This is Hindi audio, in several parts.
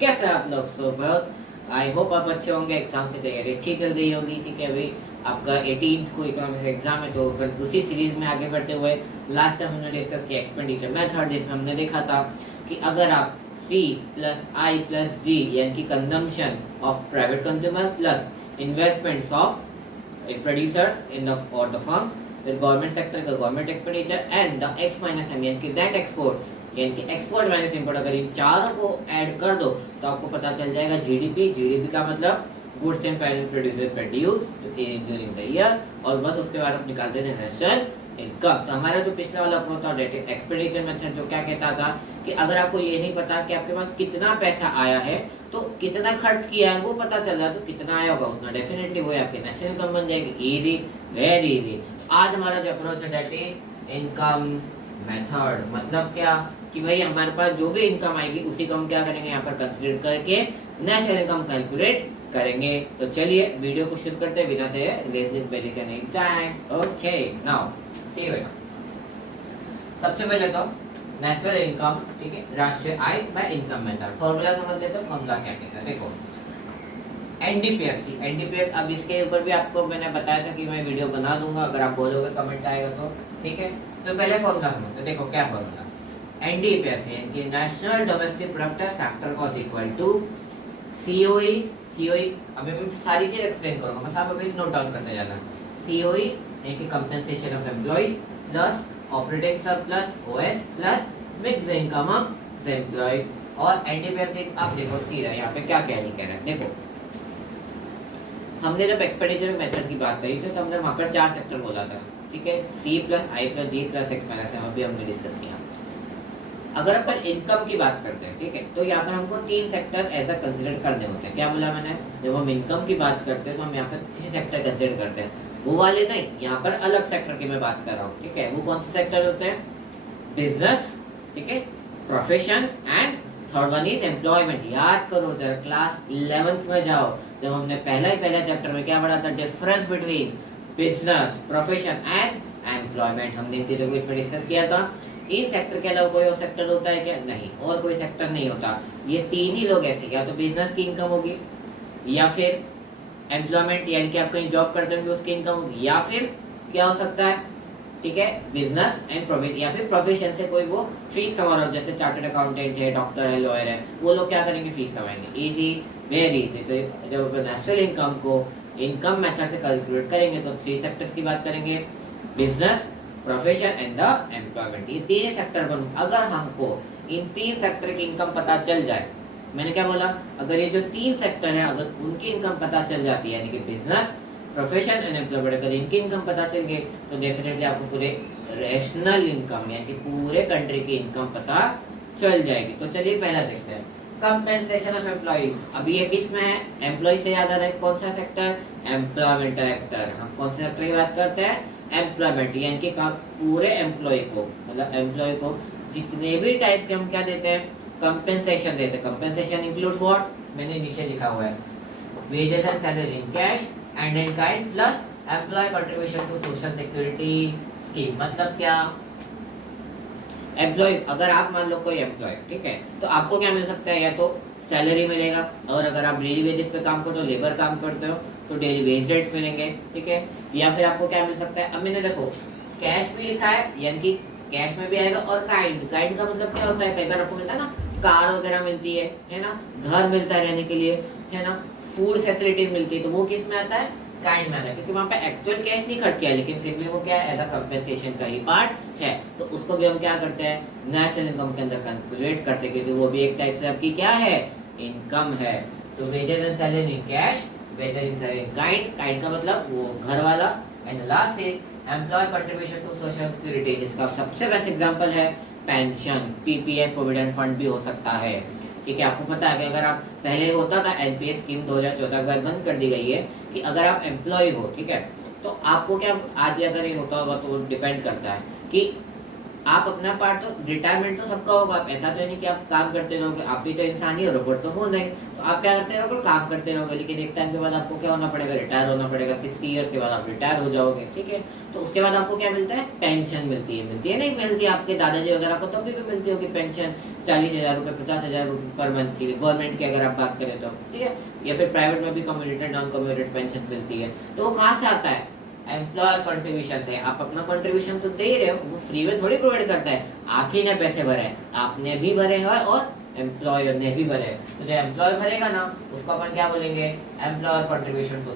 कैसे हैं आप लोग? सो बहुत आई होप आप अच्छे होंगे। एग्जाम की तैयारी अच्छी चल रही होगी। ठीक है भाई, आपका 18th को इकोनॉमिक्स एग्जाम है, तो फिर उसी सीरीज में आगे बढ़ते हुए लास्ट टाइम हमने डिस्कस किया एक्सपेंडिचर मेथड, जिसमें हमने देखा था कि अगर आप C plus I plus G यानी कि consumption of private consumer plus investments of producers in the और द फर्म्स, फिर गवर्नमेंट सेक्टर का government expenditure and the X minus M यानी कि दैट एक्सपोर्ट यानी कि एक्सपोर्ट माइनस इंपोर्ट, अगर इन चारों को ऐड कर दो तो आपको पता चल जाएगा जीडीपी। जीडीपी का मतलब goods and producer produced during the year, और बस उसके बाद आप निकालते थे नेशनल इनकम। तो हमारा जो पिछला वाला अप्रोच था एक्सपेंडिचर मेथड, जो क्या कहता था कि अगर आपको ये नहीं पता कि आपके पास कितना पैसा आया है तो कितना खर्च किया है वो पता चल रहा है, तो कितना आया होगा उतना डेफिनेटली वो आपकी नेशनल इनकम बन जाएगी। Easy, very easy. आज हमारा जो अप्रोच है दैट इज इनकम मेथड। मतलब क्या कि भाई हमारे पास जो भी इनकम आएगी उसी को हम क्या करेंगे, यहाँ पर कंसीडर करके नेशनल इनकम कैलकुलेट करेंगे। तो चलिए वीडियो को शुरू करते हैं बिना देरी टाइम। ओके, नाउ सी बेटा, सबसे पहले तो नेशनल इनकम, ठीक है, राष्ट्रीय आय बाय इनकम मेथड। फॉर्मूला समझ लेते हैं। फॉर्मूला क्या कहता है, देखो एनडीपीएफ। अब इसके ऊपर भी आपको मैंने बताया था कि मैं वीडियो बना दूंगा, अगर आप बोलोगे कमेंट आएगा तो, ठीक है। तो पहले फॉर्मूला समझते हैं। देखो क्या फॉर्मूला, एनडीपीएफ यानी कि national domestic product factor cost equal to COE. अभी मैं सारी चीज एक्सप्लेन करूंगा, बस आप अभी नोट डाउन करते जाना। सीओई यानी कि compensation of employees plus operating surplus OS plus mix income of employ. और एनडीपीएफ से आप देखो सीधा यहाँ पे क्या कैरी कर रहा है। देखो हमने जब एक्सपेंडिचर मेथड की बात करी थी तो हमने वहां पर 4 सेक्टर बोला था, ठीक है, C plus I plus G plus X minus M, अभी हमने डिस्कस किया। अगर अपन इनकम की बात करते हैं, ठीक है, तो यहाँ पर हमको 3 सेक्टर ऐसा कंसिडर करने होते हैं। क्या बोला मैंने, जब हम इनकम की बात करते हैं तो हम यहाँ पर 3 सेक्टर कंसिडर करते हैं। वो वाले नहीं, यहाँ पर अलग सेक्टर की मैं बात कर रहा हूँ, ठीक है। वो कौन से सेक्टर होते हैं, बिजनेस, ठीक है, profession and third one is employment. याद करो जरा, क्लास 11th में जाओ, जब हमने पहला चैप्टर में क्या पढ़ा था, difference between business, profession and employment, हमने इन तीनों को डिस्कस किया था। इन सेक्टर के अलावा कोई और सेक्टर होता है क्या, नहीं, और कोई सेक्टर नहीं होता। ये 3 ही लोग ऐसे, या तो बिजनेस की इनकम होगी, या फिर एम्प्लॉयमेंट यानी कि आप कहीं जॉब करते होंगे उसकी इनकम होगी, या फिर क्या हो सकता है, ठीक है, बिजनेस एंड प्रोफेशन, या फिर प्रोफेशन से कोई वो फीस कमा रहा हो, जैसे चार्टर्ड अकाउंटेंट है, डॉक्टर है, लॉयर है, वो लोग क्या करेंगे, फीस कमाएंगे। Easy, very easy. तो जब अपन नेशनल इनकम को इनकम मेथड से कैलकुलेट करेंगे तो 3 सेक्टर्स की बात करेंगे, business, profession and the employment. ये 3 सेक्टर पर अगर हमको इन 3 सेक्टर की इनकम पता चल जाए, मैंने क्या बोला, अगर ये जो 3 सेक्टर है अगर उनकी इनकम पता चल जाती है, यानी कि बिजनेस, प्रोफेशन एंड एम्प्लॉयमेंट, अगर इनकी इनकम पता चल गई तो डेफिनेटली आपको पूरे नेशनल इनकम यानी कि पूरे कंट्री की इनकम पता चल जाएगी। तो चलिए पहला देखते हैं, कंपेंसेशन ऑफ एम्प्लॉइज। अभी ये किस में है, एम्प्लॉय से याद आ रहा है कौन सा सेक्टर, एम्प्लॉयमेंट सेक्टर। हम कौन से सेक्टर की बात करते हैं, एम्प्लॉयमेंट, यानी कि पूरे एम्प्लॉय को, मतलब एम्प्लॉय को जितने भी टाइप के हम क्या देते हैं, कंपेंसेशन देते हैं। कंपेंसेशन इंक्लूड्स व्हाट, मैंने नीचे लिखा हुआ है, wages and salary in cash and in kind plus employ contribution to social security scheme. मतलब क्या, एम्प्लॉय, अगर आप मान लो कोई एम्प्लॉय, ठीक है, तो आपको क्या मिल सकता है, या तो सैलरी मिलेगा, और अगर आप डेली वेजेस पे काम करते हो, लेबर काम करते हो, तो डेली वेज रेट्स मिलेंगे, ठीक है। या फिर आपको क्या मिल सकता है, अब मैंने देखो कैश भी लिखा है, यानी कि कैश में भी आएगा, और काइंड का मतलब क्या होता है, कई बार आपको मिलता है ना, कार वगैरह मिलती है ना, घर मिलता है रहने के लिए, है ना, फूड फैसिलिटीज मिलती है, तो वो किस में आता है, काइंड में आता है, क्योंकि वहाँ पे एक्चुअल कैश नहीं खर्च किया है, लेकिन फिर भी वो क्या है, एज अ कंपेंसेशन का ही पार्ट है। तो उसको भी हम क्या करते हैं, नेशनल इनकम के अंदर कैलकुलेट करते हैं, क्योंकि वो भी एक टाइप से आपकी क्या है, इनकम है। तो wages and salary in cash, wages and salary in kind का मतलब वो घर वाला, and last is employ contribution to social security, जिसका सबसे बेस्ट एग्जांपल है पेंशन, पीपीएफ प्रोविडेंट फंड भी हो सकता है, ठीक है। आपको पता है कि अगर आप पहले होता था एनपीएस स्कीम 2014 के बाद बंद कर दी गई है, कि अगर आप एम्प्लॉय हो, ठीक है, तो आपको क्या, आज अगर ये होता होगा तो डिपेंड करता है कि आप अपना पार्ट तो रिटायरमेंट तो सबका होगा, आप ऐसा तो है नहीं कि आप काम करते रहोगे, आप भी तो इंसान ही हो, रोबोट तो हो नहीं। तो आप क्या करते रहोगे, काम करते रहोगे, लेकिन एक टाइम के बाद आपको क्या होना पड़ेगा, रिटायर होना पड़ेगा। 60 ईयर्स के बाद आप रिटायर हो जाओगे, ठीक है। तो उसके बाद आपको क्या मिलता है, पेंशन मिलती है नहीं मिलती, आपके दादाजी वगैरह को तब भी मिलती होगी पेंशन, 40,000 रुपये 50,000 रुपये पर मंथ की, गवर्नमेंट की अगर आप बात करें तो, ठीक है। या फिर प्राइवेट में भी कम्युनिटेड नॉन कम्युनिटेड पेंशन मिलती है। तो वो कहाँ से आता है, एम्प्लॉयर कंट्रीब्यूशन से। आप अपना कंट्रीब्यूशन तो दे ही रहे हो, वो फ्री में थोड़ी प्रोवाइड करता है, आप ही ने पैसे भरे, आपने भी भरे हैं और एम्प्लॉयर ने भी भरे। तो जो एम्प्लॉयर भरेगा ना, उसको अपन क्या बोलेंगे, employer contribution to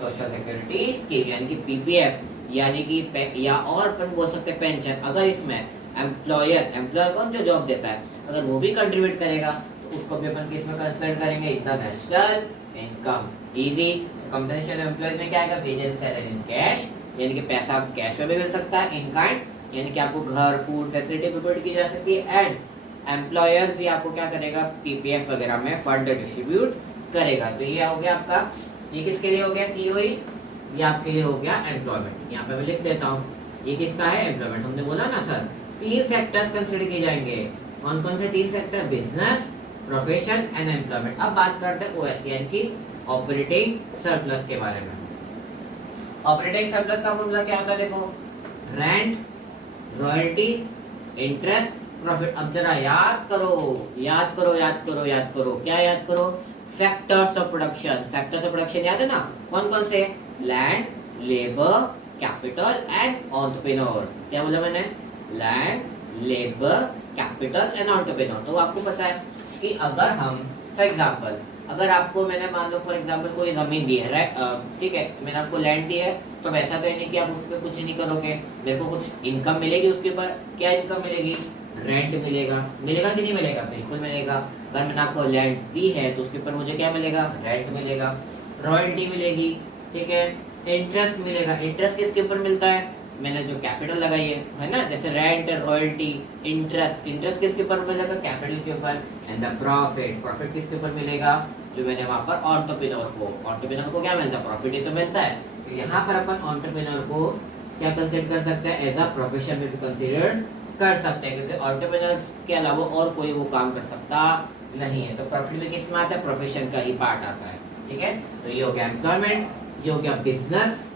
social security scheme, यानी कि पीपीएफ, यानी कि या और अपन बोल सकते हैं पेंशन। अगर इसमें एम्प्लॉयर कौन, जो जॉब देता है, अगर वो भी कंट्रीब्यूट करेगा तो उसको भी अपन किस में कंसिडर करेंगे, international income. Easy. Compensation employees में क्या आएगा, wage and salary in cash, यानी कि पैसा आप कैश में भी मिल सकता है, इन काइंड, यानी कि आपको घर, फूड फैसिलिटी प्रोवाइड की जा सकती है। एंड एम्प्लॉयर भी आपको क्या करेगा, पीपीएफ वगैरह में फंड डिस्ट्रीब्यूट करेगा। तो ये हो गया आपका, ये किसके लिए हो गया, सीओई, ये आपके लिए हो गया एम्प्लॉयमेंट। यहाँ पे मैं लिख देता हूँ, ये किसका है, एम्प्लॉयमेंट। हमने बोला ना सर, 3 सेक्टर्स कंसिडर किए जाएंगे। कौन कौन से 3 sector, business, profession and employment. अब बात करते हैं ओएस यानी कि ऑपरेटिंग सरप्लस के बारे में। ऑपरेटिंग सरप्लस का फॉर्मूला क्या होता है, देखो, रेंट, रॉयल्टी, इंटरेस्ट, प्रॉफिट। अब जरा याद करो, क्या याद करो, factors of production. Factors of production याद है ना, कौन कौन से, land, labour, capital and entrepreneur. क्या बोला मैंने, land, labour, capital and entrepreneur. तो आपको पता है कि अगर हम फॉर एग्जांपल, अगर आपको मैंने मान लो फॉर एग्जांपल कोई जमीन दी है, ठीक है, मैंने आपको लैंड दी है, तो वैसा तो नहीं कि आप उस पर कुछ नहीं करोगे, मेरे को कुछ इनकम मिलेगी उसके ऊपर। क्या इनकम मिलेगी, रेंट मिलेगा, मिलेगा कि नहीं मिलेगा, बिल्कुल मिलेगा। अगर मैंने आपको लैंड दी है तो उसके ऊपर मुझे क्या मिलेगा, रेंट मिलेगा, रॉयल्टी मिलेगी, ठीक है, इंटरेस्ट मिलेगा। इंटरेस्ट किसके ऊपर मिलता है, मैंने जो कैपिटल लगाई है ना, जैसे रेंट, रॉयल्टी, इंटरेस्ट किसके ऊपर मिलेगा, कैपिटल के ऊपर। एंड द प्रॉफिट किसके ऊपर मिलेगा, जो मैंने वहां पर एंटरप्रेन्योर को क्या मिलता है, प्रॉफिट ही तो मिलता है। तो यहाँ पर अपन एंटरप्रेन्योर को क्या कंसीडर कर सकते हैं, एज अ प्रोफेशन में भी कंसीडर कर सकते हैं, क्योंकि एंटरप्रेन्योर के अलावा और कोई वो काम कर सकता नहीं है। तो प्रॉफिट में किस में आता है, प्रोफेशन का ही पार्ट आता है, ठीक है। तो ये हो गया एम्प्लॉयमेंट, ये हो गया बिजनेस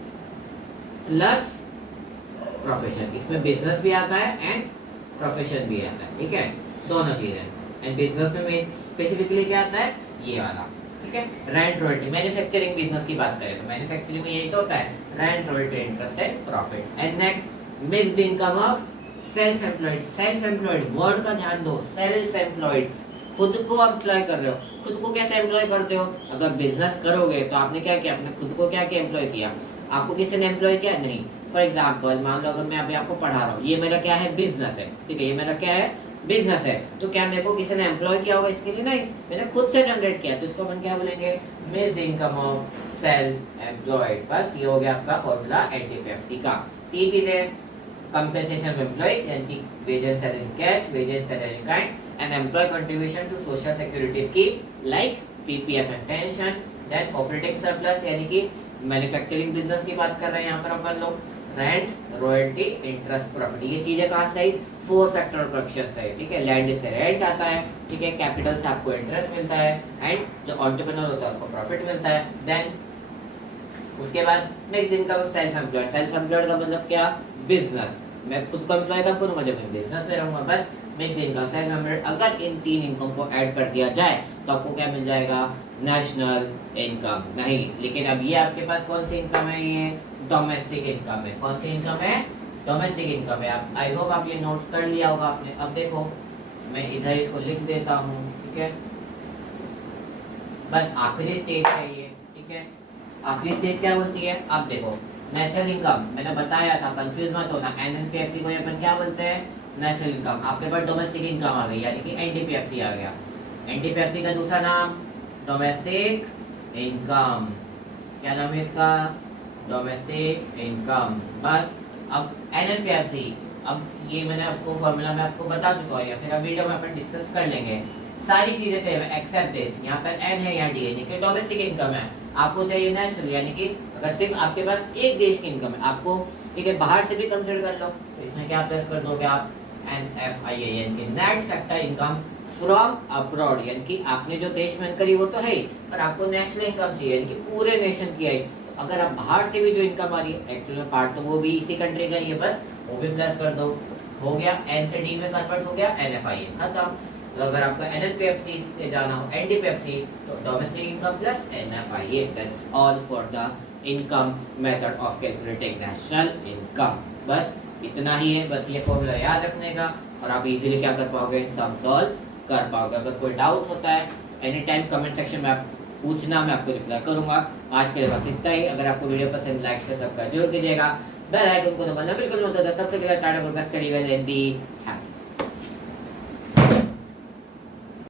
प्लस प्रोफेशन। इसमें बिजनेस भी आता है एंड प्रोफेशन भी आता है, ठीक है, दोनों चीजें। एंड बिजनेस में स्पेसिफिकली क्या आता है, ये वाला, ठीक है, रेंट, रॉयल्टी। मैन्युफैक्चरिंग बिजनेस की बात करें तो मैन्युफैक्चरिंग में यही तो होता है, rent, royalty, interest and profit. And next, mixed income of self employed. Self employed word का ध्यान दो, सेल्फ एम्प्लॉयड, खुद को एम्प्लॉय कर रहे हो। खुद को कैसे एम्प्लॉय करते हो, अगर बिजनेस करोगे तो आपने क्या किया, आपने खुद को क्या किया, एम्प्लॉय किया। आपको किसी ने एम्प्लॉय किया, नहीं। फॉर एग्जाम्पल मान लो, अगर मैं अभी आपको पढ़ा रहा हूँ, ये मेरा क्या है, बिजनेस है, ठीक है, ये मेरा क्या है, बिजनेस है। तो क्या मेरे को किसी ने एम्प्लॉय किया होगा इसके लिए, नहीं, मैंने खुद से जनरेट किया। तो इसको अपन क्या बोलेंगे, mixed income of self employed. बस ये हो गया आपका फॉर्मूला एनटीपीएफसी का। 3 चीजें, compensation of employees यानी कि wage and salary in cash, wage and salary in kind, and employee contribution to social security scheme like PPF and pension. Then operating surplus यानी कि मैन्युफैक्चरिंग बिजनेस की बात कर रहे हैं यहाँ पर अपन लोग, रेंट, रॉयल्टी, इंटरेस्ट, प्रॉफिट। ये चीजें कहाँ से आई, 4 फैक्टर प्रोडक्शन से, ठीक है। लैंड से रेंट आता है, ठीक है, कैपिटल से आपको इंटरेस्ट मिलता है, एंड जो एंटरप्रेन्योर होता है उसको प्रॉफिट मिलता है। देन उसके बाद mix income self employed. Self employed का मतलब क्या, बिजनेस, मैं खुद को एम्प्लॉय कब करूंगा, जब मैं बिजनेस में रहूंगा। बस मिक्स इनकम सेल्फ एम्प्लॉयड। अगर इन 3 इनकम को ऐड कर दिया जाए तो आपको क्या मिल जाएगा, नेशनल इनकम। नहीं, लेकिन अब ये आपके पास कौन सी इनकम है, ये डोमेस्टिक इनकम है। कौन सी इनकम है, डोमेस्टिक इनकम है। आप आई होप आप ये नोट कर लिया होगा आपने। अब देखो मैं इधर इसको लिख देता हूँ, ठीक है, बस आखिरी स्टेज है ये, ठीक है। आखिरी स्टेज क्या बोलती है, अब देखो, नेशनल इनकम मैंने बताया था, कंफ्यूज मत होना। एनएनपीएफसी को अपन क्या बोलते हैं, नेशनल इनकम। आपके पास डोमेस्टिक इनकम आ गई, यानी कि एनटीपीएफसी आ गया। एनटीपीएफसी का दूसरा नाम डोमेस्टिक इनकम। क्या नाम है इसका, डोमेस्टिक इनकम। बस अब एनएनपीएफसी, अब ये मैंने आपको फॉर्मूला में आपको बता चुका हूँ, या फिर अब वीडियो में अपन डिस्कस कर लेंगे। सारी चीजें सेम है एक्सेप्ट दिस। यहाँ पर एन है या डी है, यानी कि डोमेस्टिक इनकम है। आपको चाहिए नेशनल, यानी कि अगर सिर्फ आपके पास एक देश की इनकम है, आपको ठीक है बाहर से भी कंसिडर कर लो, तो इसमें क्या प्लस कर दोगे आप, NFIA यानी कि net factor income from abroad, यानी कि आपने जो देश में करी वो तो है ही, पर आपको नेशनल इनकम चाहिए यानी कि पूरे नेशन की आई। तो अगर आप बाहर से भी जो इनकम आ रही है एक्चुअल में पार्ट तो वो भी इसी कंट्री का ही है, बस वो भी प्लस कर दो, हो गया एन से डी में कन्वर्ट हो गया NFIA खत्म। तो अगर आपको NNPFC से जाना हो NDPFC तो domestic income plus NFIA, that's all for the income method of calculating national income. बस इतना ही है, बस ये फॉर्मूला याद रखने का और आप इजीली क्या कर पाओगे, सम सॉल्व कर पाओगे। अगर कोई डाउट होता है एनी टाइम कमेंट सेक्शन में आप पूछना, मैं आपको रिप्लाई करूंगा। आज के लिए बस इतना ही। अगर आपको वीडियो पसंद लाइक शेयर सब्सक्राइब जरूर कीजिएगा, बेल आइकन को दबाना बिल्कुल मत भूलिएगा। तब तक के लिए tata good bye, study well and be happy.